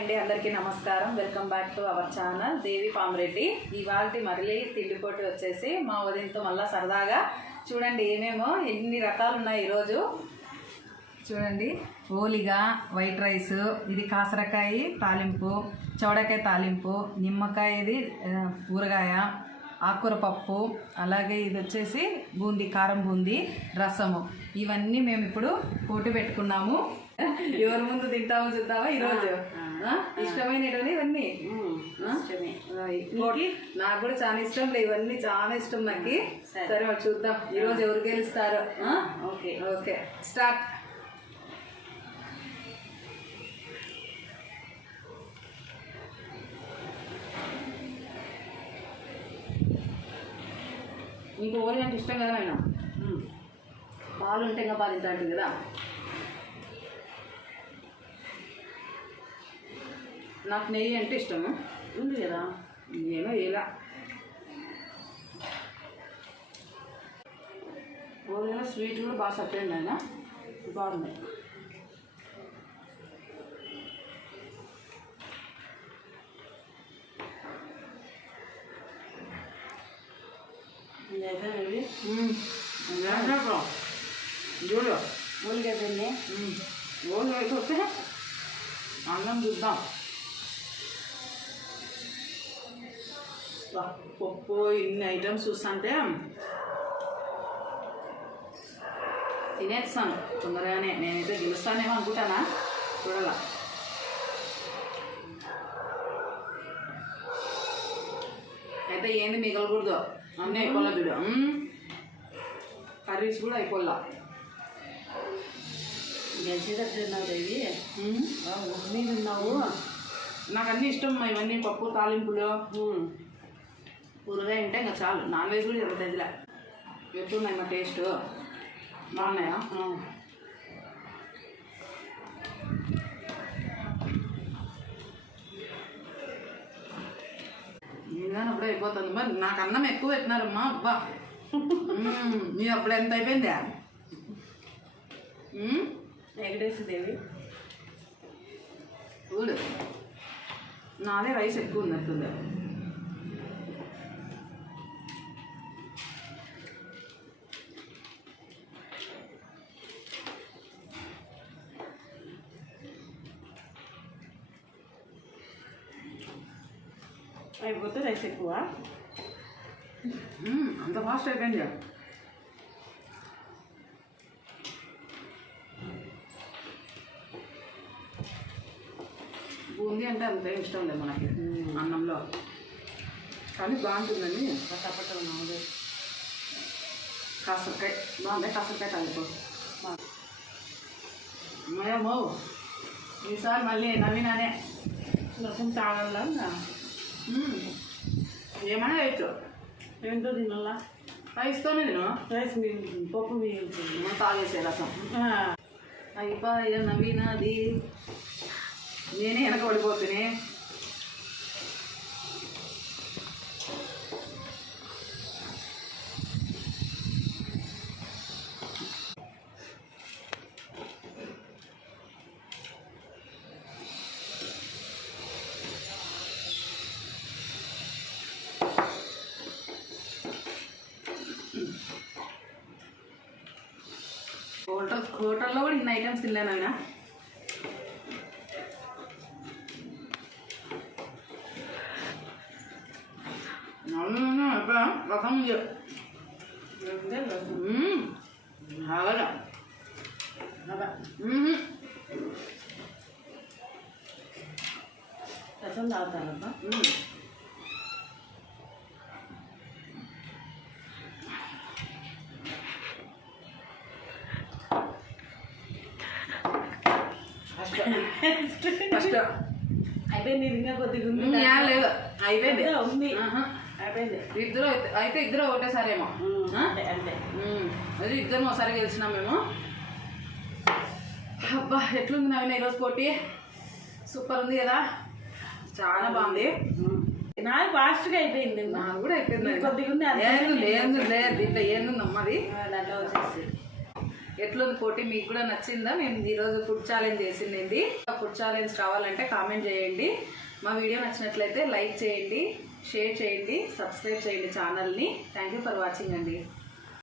అండి అందరికీ నమస్కారం. Welcome back to our channel. Devi Pamareddy. ఇవాళ మరలి తిండిపోటీ వచ్చేసి మా ఉదయంతో మళ్ళీ సరదాగా చూడండి ఏమేమో ఎన్ని రకాలు ఉన్నాయి ఈరోజు. చూడండి ఓలిగా వైట్ రైస్ ఇది కాసరకాయ తాలింపు చౌడకాయ తాలింపు నిమ్మకాయ ఇది ఊరగాయ ఆకుకూర పప్పు అలాగే ఇది వచ్చేసి బూందీ కారం బూందీ రసము. ఇవన్నీ మేము ఇప్పుడు పోటీ పెట్టుకున్నాము. ఎవరి ముందు తింటామో చూద్దామా ఈరోజు? ఆ? ఇష్టమైనటువంటి ఇవన్నీ? నాకు? కూడా చాలా ఇష్టం లే ఇవన్నీ చాలా ఇష్టం నాకు. సరే. చూద్దాం. ఈరోజు ఎవరు గెలుస్తారు? ఓకే. ఓకే. స్టార్ట్. నీకు అంటే ఇష్టం కదా నేను పాలు ఉంటే ఇంకా తింటాడు కదా. నాకు నెయ్యి అంటే ఇష్టము. ఉంది కదా? ఏమో ఇలా. ఓలిలో స్వీట్ కూడా బాగా సపరేట్ అయినా బాగుంది. చూడు ఓలిగా తిండి ఓలి అయిపోతే అన్నం చూద్దాం. పప్పు ఇన్ని ఐటమ్స్ చూస్తుంటే తినేస్తాను తొందరగానే. నేనైతే గెలుస్తానేమో అనుకుంటానా? చూడాల. అయితే ఏంది మిగలకూడదు? అన్నీ అయిపోలే చూడు. కర్రీస్ కూడా అయిపోలా. గెలిచేటట్టున్నావు దేవి? మీద ఉన్నావు. నాకు అన్నీ ఇష్టం ఇవన్నీ పప్పు తాలింపులు. ఊరగాయ ఉంటే ఇంకా చాలు. నాన్ వెజ్ కూడా జరుగుతుందిలే ఎట్లున్నాయి మా టేస్ట్? బాగున్నాయా? నిజంగా అప్పుడే అయిపోతుంది. మరి నాకు అన్నం ఎక్కువ పెట్టినారమ్మా. అబ్బా. మీరు అప్పుడు ఎంత అయిపోయిందా? మ్మ్? వెంకటేశ్వర దేవి. చూడు. నాదే రైస్ ఎక్కువ ఉన్నట్టుంది. అయిపోతే రైస్ ఎక్కువ? మ్మ్. అంత ఫాస్ట్ అయిపోయింది. బూందీ అంటే అంత ఇష్టం లేదు మనకి అన్నంలో. కానీ బాగుంటుందండి. పట్టపట్ట ఉన్నావు కాసరకాయ బాగుంది కాసరకాయ తాలిపో. మయమ్మో ఈసారి మళ్ళీ నవీనానే రసం తాగల్లా మ్మ్. ఏమైనా వేయచ్చు ఏంటో తినాలా? రైస్తోనే నేను రైస్ మిగులుతుంది పప్పు మిగులుతుంది మనం తాగేసే రసం. అయిపోయా నవీన అది? నేనే వెనక పడిపోతుంది హోటల్ హోటల్లో కూడా ఇన్ని ఐటమ్స్ తినలేను ఆయన రసం. బాగా. రసం తాగుతానమ్మా ఫస్ట్ అయిపోయింది ఇంకా కొద్దిగా ఉంది లేదు. అయిపోయింది. ఉంది. అయిపోయింది. ఇద్దరు అయితే- ఇద్దరు ఒకటేసారేమో? అంతే అంతే. అది ఇద్దరం ఒకసారి గెలిచినాం మేము. అబ్బా ఎట్లుంది నవీన ఈరోజు పోటీ? సూపర్ ఉంది కదా? చాలా బాగుంది. నాది ఫాస్ట్గా అయిపోయింది. నాకు కూడా అయిపోయింది కొద్దిగా ఉంది, లేదు లేదు దీంట్లో ఏంది అమ్మది దాంట్లో వచ్చేసి. ఎట్లుంది పోటీ? మీకు కూడా నచ్చిందా? మేము ఈరోజు ఫుడ్ ఛాలెంజ్ చేసింది ఫుడ్ ఛాలెంజ్ కావాలంటే కామెంట్ చేయండి. మా వీడియో నచ్చినట్లయితే లైక్ చేయండి షేర్ చేయండి సబ్స్క్రైబ్ చేయండి ఛానల్ని థ్యాంక్ యూ ఫర్ వాచింగ్ అండి.